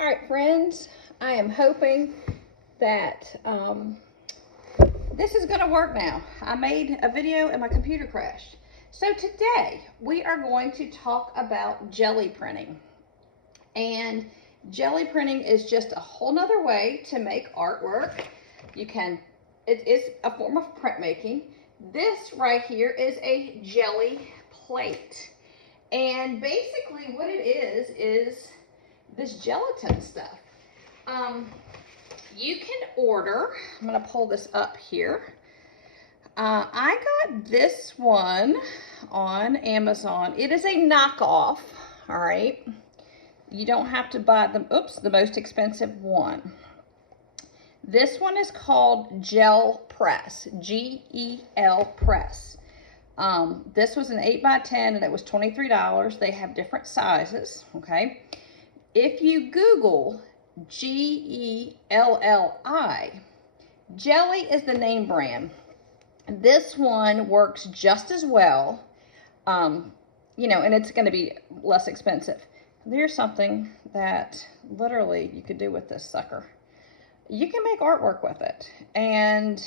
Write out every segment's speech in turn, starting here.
All right, friends, I am hoping that this is going to work now. I made a video and my computer crashed. So today we are going to talk about jelly printing. And jelly printing is just a whole nother way to make artwork. It is a form of printmaking. This right here is a jelly plate. And basically what it is this gelatin stuff. You can order, I'm gonna pull this up here. I got this one on Amazon. It is a knockoff, all right? You don't have to buy the most expensive one. This one is called Gel Press, G-E-L Press. This was an 8x10 and it was $23. They have different sizes, okay? If you Google G-E-L-L-I, Jelly is the name brand. This one works just as well, and it's going to be less expensive. There's something that literally you could do with this sucker. You can make artwork with it, and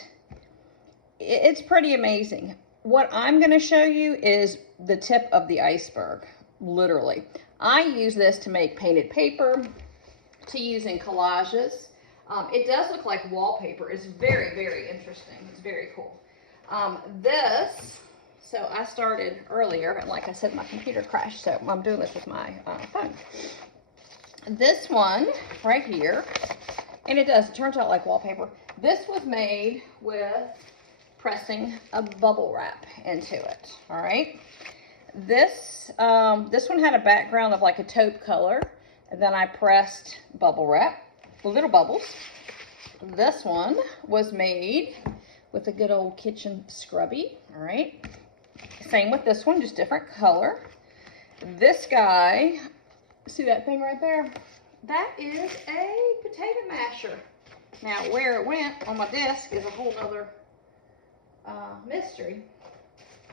it's pretty amazing. What I'm going to show you is the tip of the iceberg, literally. I use this to make painted paper, to use in collages. It does look like wallpaper. It's very, very interesting. It's very cool. So I started earlier, and like I said, my computer crashed, so I'm doing this with my phone. This one right here, and it turns out like wallpaper. This was made with pressing a bubble wrap into it, all right? This one had a background of like a taupe color, and then I pressed bubble wrap, little bubbles. This one was made with a good old kitchen scrubby, all right? Same with this one, just different color. This guy, see that thing right there? That is a potato masher. Now, where it went on my desk is a whole other mystery.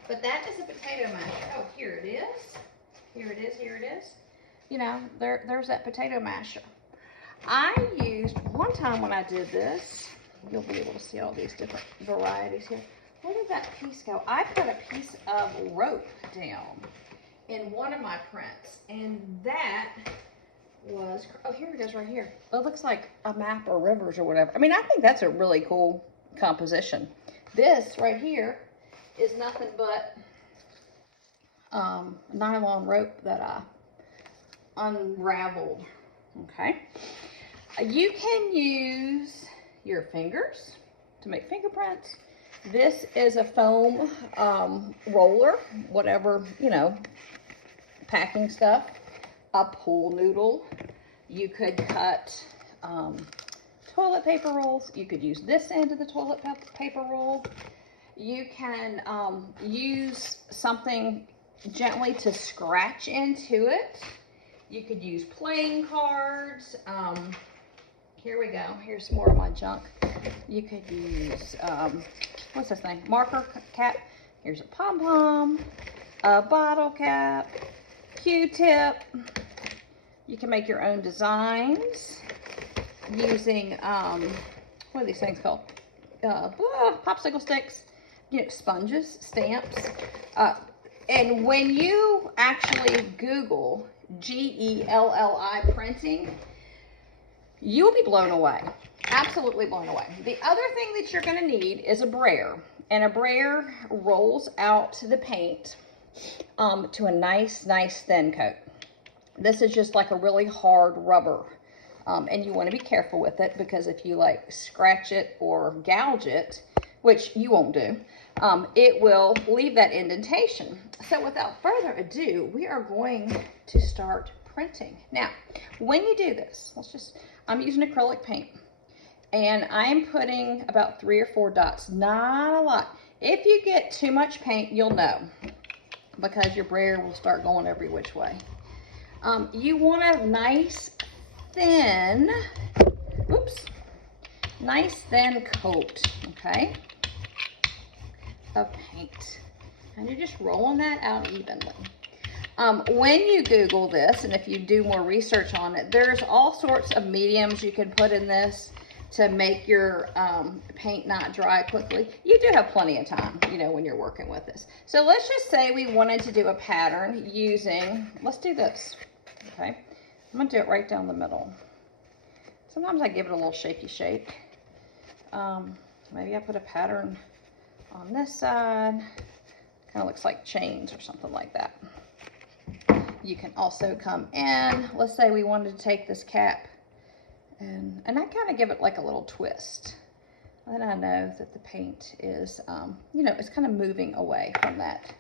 But that is a potato masher. Oh, here it is. Here it is, here it is. There's that potato masher. I used, one time when I did this, you'll be able to see all these different varieties here. Where did that piece go? I put a piece of rope down in one of my prints, and that was, oh, here it is right here. It looks like a map or rivers or whatever. I mean, I think that's a really cool composition. This right here is nothing but nylon rope that I unraveled, okay? You can use your fingers to make fingerprints. This is a foam roller, whatever, packing stuff. A pool noodle. You could cut toilet paper rolls. You could use this end of the toilet paper roll. You can use something gently to scratch into it. You could use playing cards. Here we go. Here's more of my junk. You could use, what's this thing? Marker cap. Here's a pom-pom, a bottle cap, Q-tip. You can make your own designs using, what are these things called? Popsicle sticks, sponges, stamps. And when you actually Google G-E-L-L-I printing, you'll be blown away. Absolutely blown away. The other thing that you're going to need is a brayer. And a brayer rolls out the paint to a nice thin coat. This is just like a really hard rubber. And you want to be careful with it, because if you like scratch it or gouge it, which you won't do, it will leave that indentation. So without further ado, we are going to start printing. Now, when you do this, I'm using acrylic paint, and I'm putting about 3 or 4 dots, not a lot. If you get too much paint, you'll know, because your brayer will start going every which way. You want a nice thin coat, okay, of paint. And you're just rolling that out evenly. When you Google this, and if you do more research on it, there's all sorts of mediums you can put in this to make your paint not dry quickly. You do have plenty of time, you know, when you're working with this. So let's just say we wanted to do a pattern using, let's do this, okay? I'm gonna do it right down the middle. Sometimes I give it a little shaky shake. Maybe I put a pattern on this side. Kind of looks like chains or something like that. You can also come in, let's say we wanted to take this cap and I kind of give it like a little twist. Then I know that the paint is, you know, it's kind of moving away from that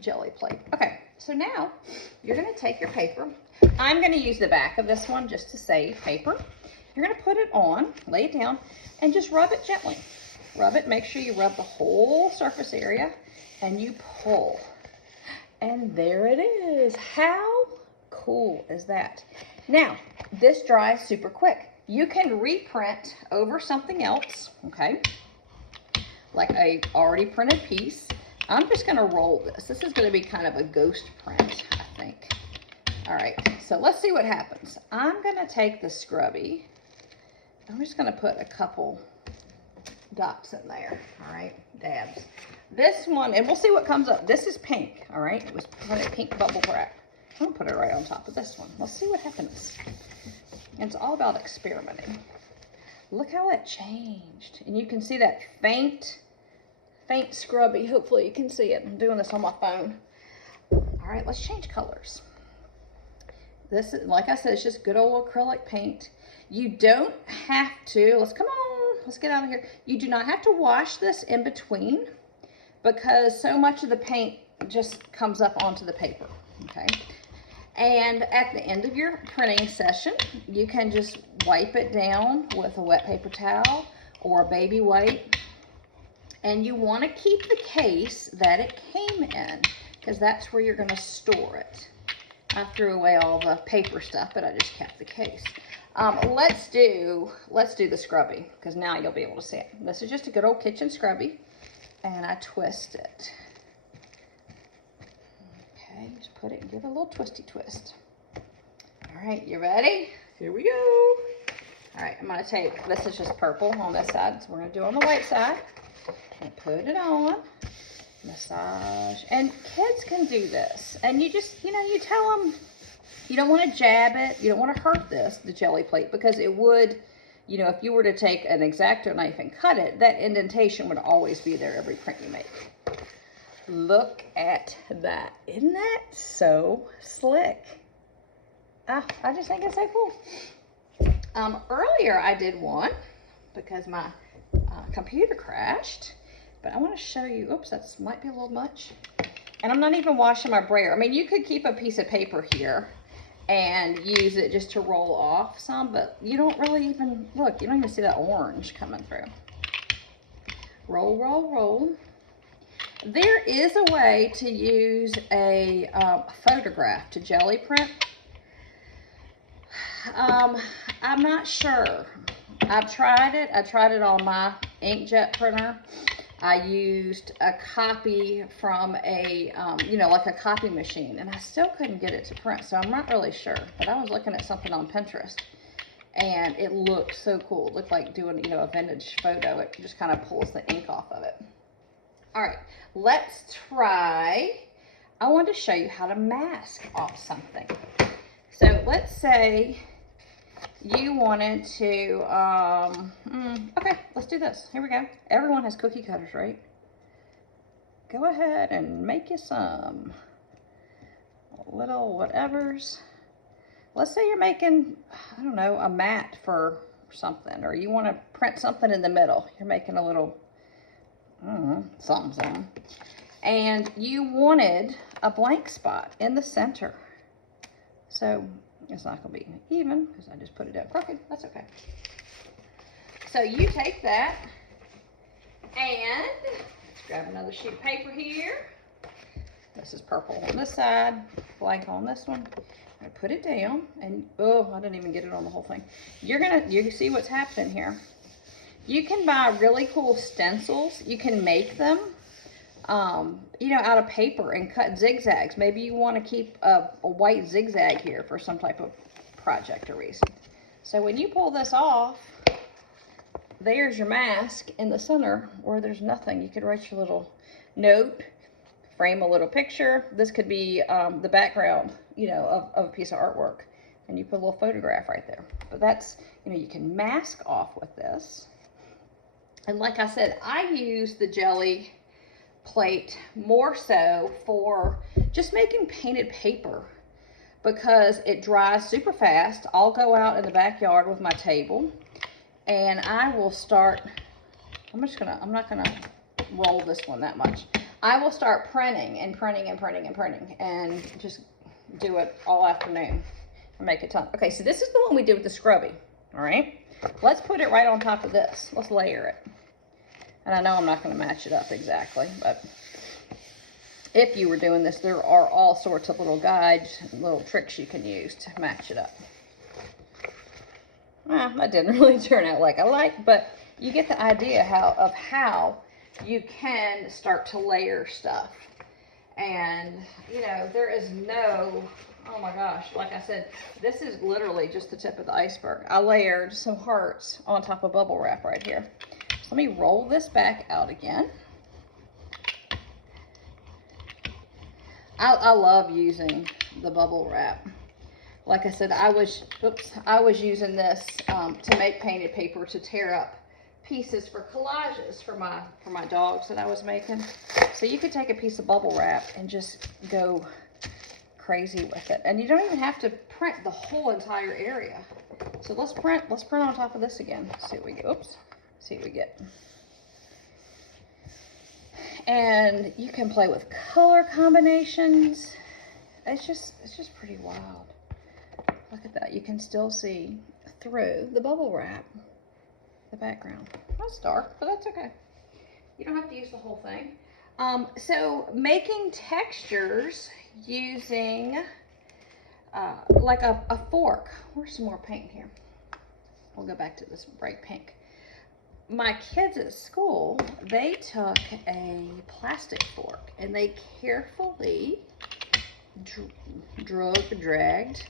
jelly plate. Okay, so now you're gonna take your paper. I'm gonna use the back of this one just to save paper. You're gonna put it on, lay it down, and just rub it gently. Rub it, make sure you rub the whole surface area, and you pull. And there it is. How cool is that? Now, this dries super quick. You can reprint over something else, okay? Like a already printed piece. I'm just gonna roll this. This is gonna be kind of a ghost print, I think. All right, so let's see what happens. I'm gonna take the Scrubby. I'm just gonna put a couple dots in there, all right, dabs. This one, and we'll see what comes up. This is pink, all right? It was put in pink bubble wrap. I'm gonna put it right on top of this one. Let's see what happens. It's all about experimenting. Look how it changed. And you can see that faint Scrubby. Hopefully you can see it. I'm doing this on my phone. All right, let's change colors. This is, like I said, it's just good old acrylic paint. You don't have to, let's get out of here. You do not have to wash this in between because so much of the paint just comes up onto the paper, okay? And at the end of your printing session, you can just wipe it down with a wet paper towel or a baby wipe. And you want to keep the case that it came in because that's where you're going to store it. I threw away all the paper stuff, but I just kept the case. Let's do the Scrubby because now you'll be able to see it. This is just a good old kitchen Scrubby, and I twist it. Okay, just put it and give it a little twisty twist. All right, you ready? Here we go. All right, I'm gonna take, this is just purple on this side, so we're gonna do it on the white side. And put it on, massage, and kids can do this. And you just, you know, you tell them, you don't want to jab it, you don't want to hurt the jelly plate, because it would, you know, if you were to take an X-Acto knife and cut it, that indentation would always be there every print you make. Look at that. Isn't that so slick? I just think it's so cool. Earlier I did one because my computer crashed, but I want to show you, oops, that might be a little much. And I'm not even washing my brayer. I mean, you could keep a piece of paper here and use it just to roll off some, but you don't really even, look, you don't even see that orange coming through. Roll, roll, roll. There is a way to use a photograph to jelly print. I'm not sure. I've tried it. I tried it on my inkjet printer. I used a copy from a, you know, like a copy machine, and I still couldn't get it to print, so I'm not really sure. But I was looking at something on Pinterest, and it looked so cool. It looked like doing, you know, a vintage photo. It just kind of pulls the ink off of it. All right, let's try. I want to show you how to mask off something. So let's say you wanted to, okay, let's do this. Here we go. Everyone has cookie cutters, right? Go ahead and make you some little whatevers. Let's say you're making, I don't know, a mat for something, or you want to print something in the middle. You're making a little, I don't know, something. And you wanted a blank spot in the center. So it's not going to be even because I just put it down crooked. That's okay. So you take that and let's grab another sheet of paper here. This is purple on this side, blank on this one. I put it down and, oh, I didn't even get it on the whole thing. You can see what's happening here. You can buy really cool stencils. You can make them you know, out of paper and cut zigzags. Maybe you want to keep a white zigzag here for some type of project or reason. So when you pull this off, there's your mask in the center where there's nothing. You could write your little note, frame a little picture. This could be the background, you know, of a piece of artwork. And you put a little photograph right there. But that's, you know, you can mask off with this. And like I said, I use the jelly plate more so for just making painted paper because it dries super fast. I'll go out in the backyard with my table and I will start, I'm not gonna roll this one that much. I will start printing and printing and printing and printing and just do it all afternoon and make a ton. Okay, so this is the one we did with the scrubby, all right? Let's put it right on top of this. Let's layer it. And I know I'm not gonna match it up exactly, but if you were doing this, there are all sorts of little guides, little tricks you can use to match it up. Well, that didn't really turn out like I like, but you get the idea of how you can start to layer stuff. And, you know, there is no, oh my gosh, like I said, this is literally just the tip of the iceberg. I layered some hearts on top of bubble wrap right here. So let me roll this back out again. I love using the bubble wrap. Like I said, I was using this to make painted paper to tear up pieces for collages for my dogs that I was making. So you could take a piece of bubble wrap and just go crazy with it. And you don't even have to print the whole entire area. So let's print on top of this again. See what we get. Oops. See what we get. And you can play with color combinations. It's just pretty wild. Look at that. You can still see through the bubble wrap, the background. That's dark, but that's okay. You don't have to use the whole thing. So making textures using like a fork. Where's some more paint here? We'll go back to this bright pink. My kids at school, they took a plastic fork and they carefully dragged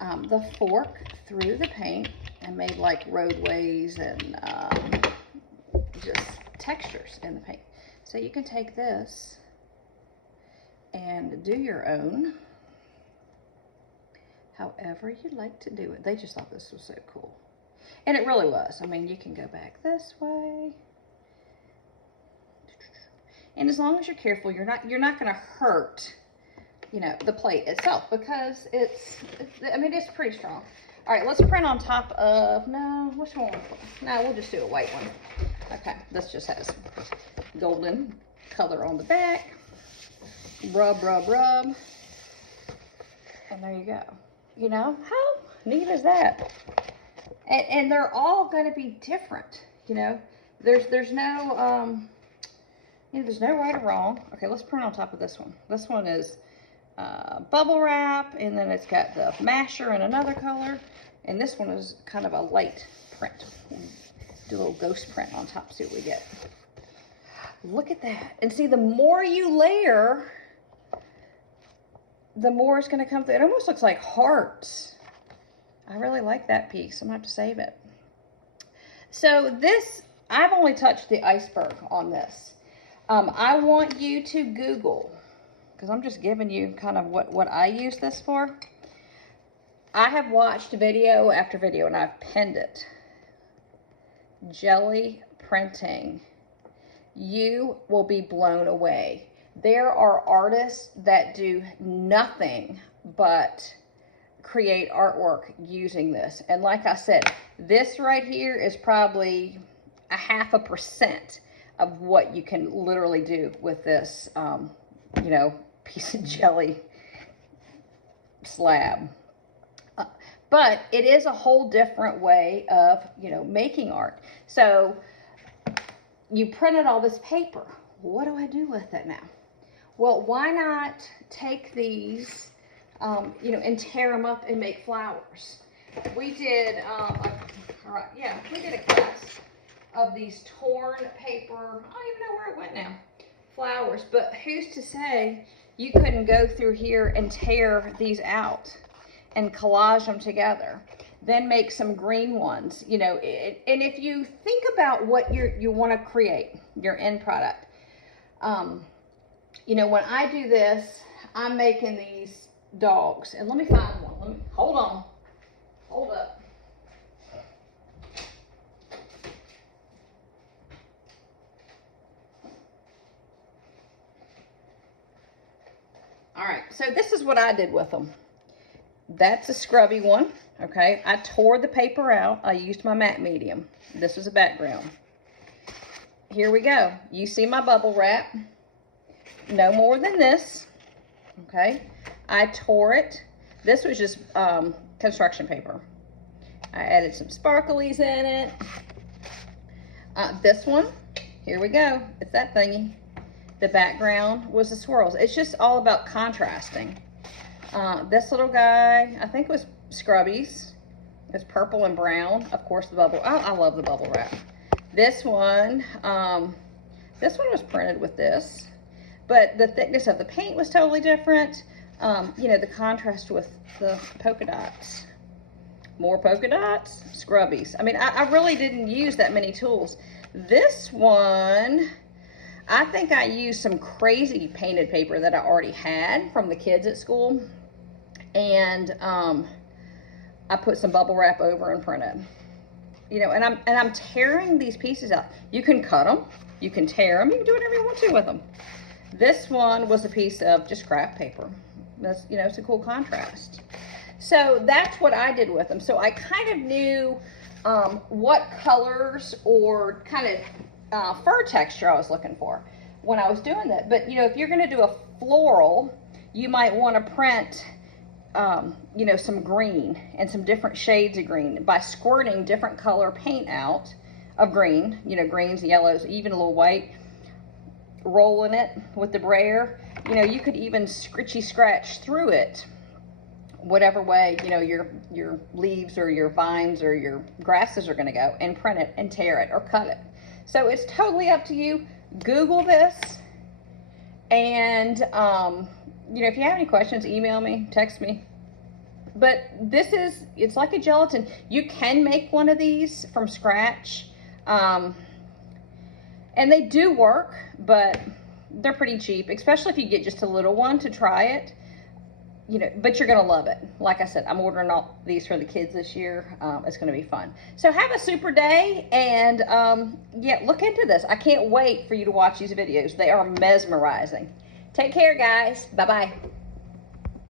the fork through the paint and made like roadways and just textures in the paint. So you can take this and do your own however you'd like to do it. They just thought this was so cool. And it really was. I mean, you can go back this way. And as long as you're careful, you're not going to hurt, you know, the plate itself because it's pretty strong. All right, let's print on top of, no, which one? No, we'll just do a white one. Okay, this just has golden color on the back. Rub, rub, rub. And there you go. You know, how neat is that? And they're all going to be different, you know. There's no, you know, there's no right or wrong. Okay, let's print on top of this one. This one is bubble wrap, and then it's got the masher in another color. And this one is kind of a light print. Do a little ghost print on top, see what we get. Look at that. And see, the more you layer, the more it's going to come through. It almost looks like hearts. I really like that piece. I'm going to have to save it. So this, I've only touched the iceberg on this. I want you to Google, because I'm just giving you kind of what I use this for. I have watched video after video, and I've pinned it. Jelly printing. You will be blown away. There are artists that do nothing but create artwork using this. And like I said, this right here is probably 0.5% of what you can literally do with this, you know, piece of jelly slab. But it is a whole different way of, you know, making art. So you printed all this paper. What do I do with it now? Well, why not take these, you know, and tear them up and make flowers? We did, we did a class of these torn paper. I don't even know where it went now. flowers, but who's to say you couldn't go through here and tear these out and collage them together, then make some green ones, you know. And if you think about what you want to create, your end product, you know, when I do this, I'm making these dogs, and let me find one. Let me, hold on, hold up. All right, so this is what I did with them. That's a scrubby one, okay? I tore the paper out. I used my matte medium. This was a background. Here we go. You see my bubble wrap. No more than this, okay? I tore it. This was just construction paper. I added some sparklies in it. This one, here we go. It's that thingy. The background was the swirls. It's just all about contrasting. This little guy, I think it was Scrubbies. It's purple and brown. Of course, the bubble. I love the bubble wrap. This one was printed with this, but the thickness of the paint was totally different. You know, the contrast with the polka dots. More polka dots, Scrubbies. I mean, I really didn't use that many tools. This one, I think I used some crazy painted paper that I already had from the kids at school, and I put some bubble wrap over and printed. You know, and I'm tearing these pieces out. You can cut them, you can tear them, you can do whatever you want to with them. This one was a piece of just craft paper. That's, you know, it's a cool contrast. So that's what I did with them. So I kind of knew what colors or kind of fur texture I was looking for when I was doing that. But, you know, if you're going to do a floral, you might want to print, you know, some green and some different shades of green by squirting different color paint out of green, you know, greens, yellows, even a little white, rolling it with the brayer. You know, you could even scritchy scratch through it whatever way, you know, your leaves or your vines or your grasses are going to go, and print it and tear it or cut it. So it's totally up to you. Google this, and you know, if you have any questions, email me, text me. But this is, it's like a gelatin. You can make one of these from scratch, and they do work, but they're pretty cheap, especially if you get just a little one to try it. You know, but you're gonna love it. Like I said, I'm ordering all these for the kids this year. It's gonna be fun. So have a super day, and yeah, look into this. I can't wait for you to watch these videos. They are mesmerizing. Take care, guys. Bye-bye.